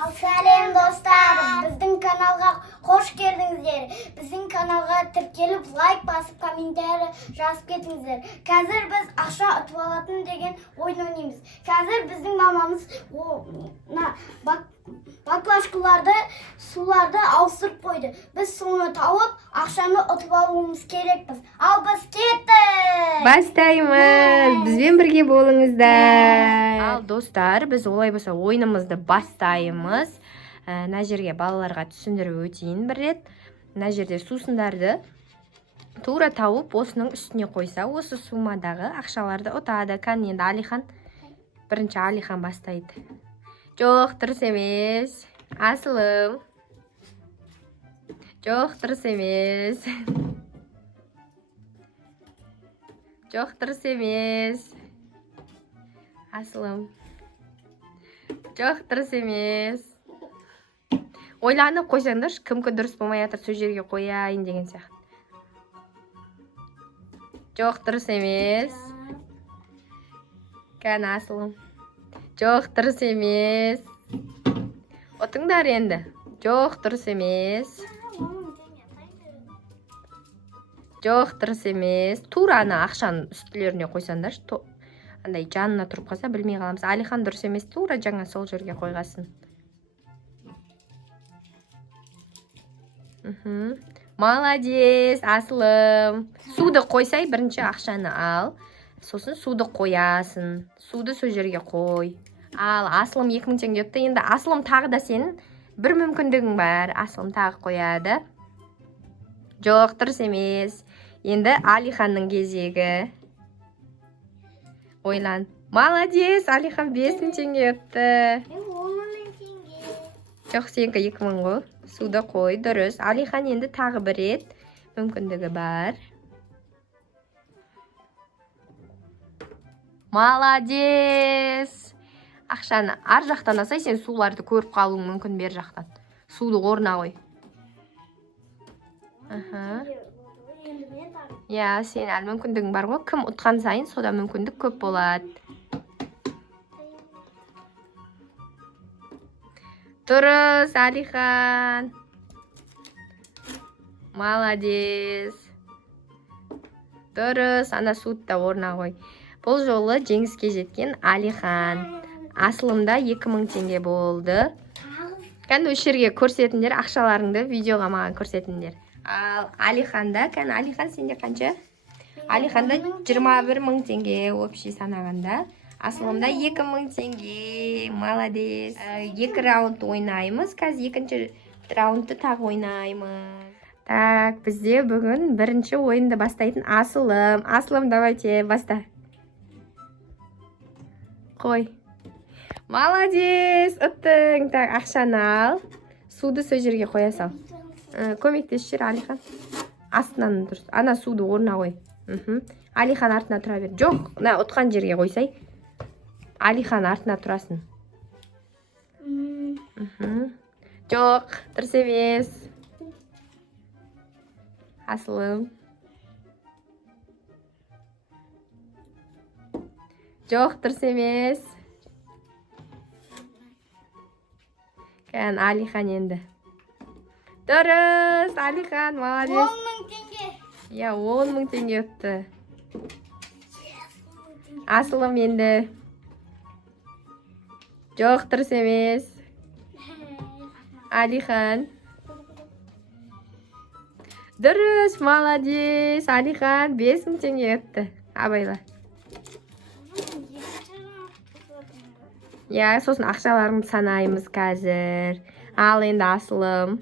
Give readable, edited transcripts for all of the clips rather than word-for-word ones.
Сәлем достар, біздің каналға қош келдіңіздер. Біздің каналға тіркеліп, лайк басып, комментарий жазып кетіңіздер. Қазір біз ақша ұтып алатын деген ойын ойнаймыз. Қазір біздің мамамыз баклажкаларды, суларды ауыстырып қойды. Біз соны тауып, ақшаны ұтып алуымыз керекпіз. Ал біз кеттік! Бастаймыз! Бізбен бірге болыңыздар. Ал достар, біз олай болса ойынымызды бастаймыз. Мына жерге балаларға түсіндіріп өтейін бір рет. Мына жерде сусындарды тура тауып, осының үстіне қойса, осы сумадағы ақшаларды ұтады. Кәне енді Алихан, бірінші Алихан бастайды. Жоқ, дұрыс емес. Асылым. Жоқ, дұрыс емес. Жоқ, дұрыс емес. Асылым. Жоқ, дұрыс емес. Ойланып қойсаңдаршы, кімкі дұрыс болмай жатыр, сол жерге қояйын деген сияқты. Жоқ, дұрыс емес. Кәне, Асылым. Жоқ, дұрыс емес. Отыңдар енді. Жоқ, дұрыс емес. Жоқ, дұрыс емес. Тура ана ақшаның үстілеріне қойсаңдаршы. Андай жанына тұрып қалса білмей қаламыз. Алихан дұрыс емес, тура жаңа сол жерге қойғасын. Молодец, Асылым. Суды қойсай, бірінші ақшаны ал. Сосын суды қоясын. Суды сол жерге қой. Ал Асылым 2000 теңге ұтты. Енді Асылым тағы да сенің бір мүмкіндігің бар. Асылым тағы қояды. Жоқ, дұрыс емес. Енді Алиханның кезегі. Ойлан. Молодец, Алихан 5000 теңге ұтты. Жоқ, сенікі 2000 ғой. Суды қой, дұрыс. Алихан енді тағы бір рет мүмкіндігі бар. Молодец. Ақшаны ар жақтан асай, сен суларды көріп қалуың мүмкін бер жақтан. Суды орна қой. Я, сен әлі мүмкіндігің бар ғой. Кім ұтқан сайын, сода мүмкіндік көп болады. Дұрыс, Алихан. Молодец. Дұрыс, ана суды орна қой. Бұл жолы жеңіске жеткен Алихан. Асылымда 2000 теңге болды. Кәні өшерге көрсетіндер, ақшаларыңды видеоға маған көрсетіндер. Ал Алиханда, кәні Алихан сенде қанша? Алиханда 21 теңге общий санағанда. Асылымда 2000 теңге. Молодец. Екі раунд ойнаймыз. Қазір екінші раундты тағы ойнаймыз. Так, бізде бүгін бірінші ойынды бастайтын Асылым. Асылым, давайте, баста. Қой. Молодец, ұттың. Так, ақшаны ал. Суды сол жерге қоя сал. Көмектес жер, Алихан. Астынан дұрыс. Ана суды орна қой. Алихан артына тұра бер. Жоқ, ұтқан жерге қойсай. Алихан артына тұрасын. Жоқ, дұрыс емес. Асылым. Жоқ, дұрыс емес. Кән, Алихан енді. Дұрыс, Алихан, молодец. 10.000 теңге. Я, 10.000 теңге ұтты. Асылым енді. Жоқ, дұрыс емес. Алихан. Дұрыс, молодец. Алихан 5000 теңге ұтты. Абайла. Я, сосын ақшаларымды санаймыз қазір. Ал енді Асылым.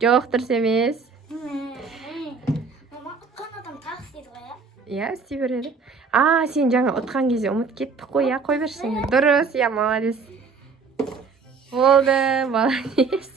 Жоқ, дұрыс емес. Мама, ұтқан адам тағы істейді ғой, Я, істей береді. Сен жаңа ұтқан кезде ұмыт кетті қой, қой бершің. Дұрыс, я, молодец. Болды, молодец.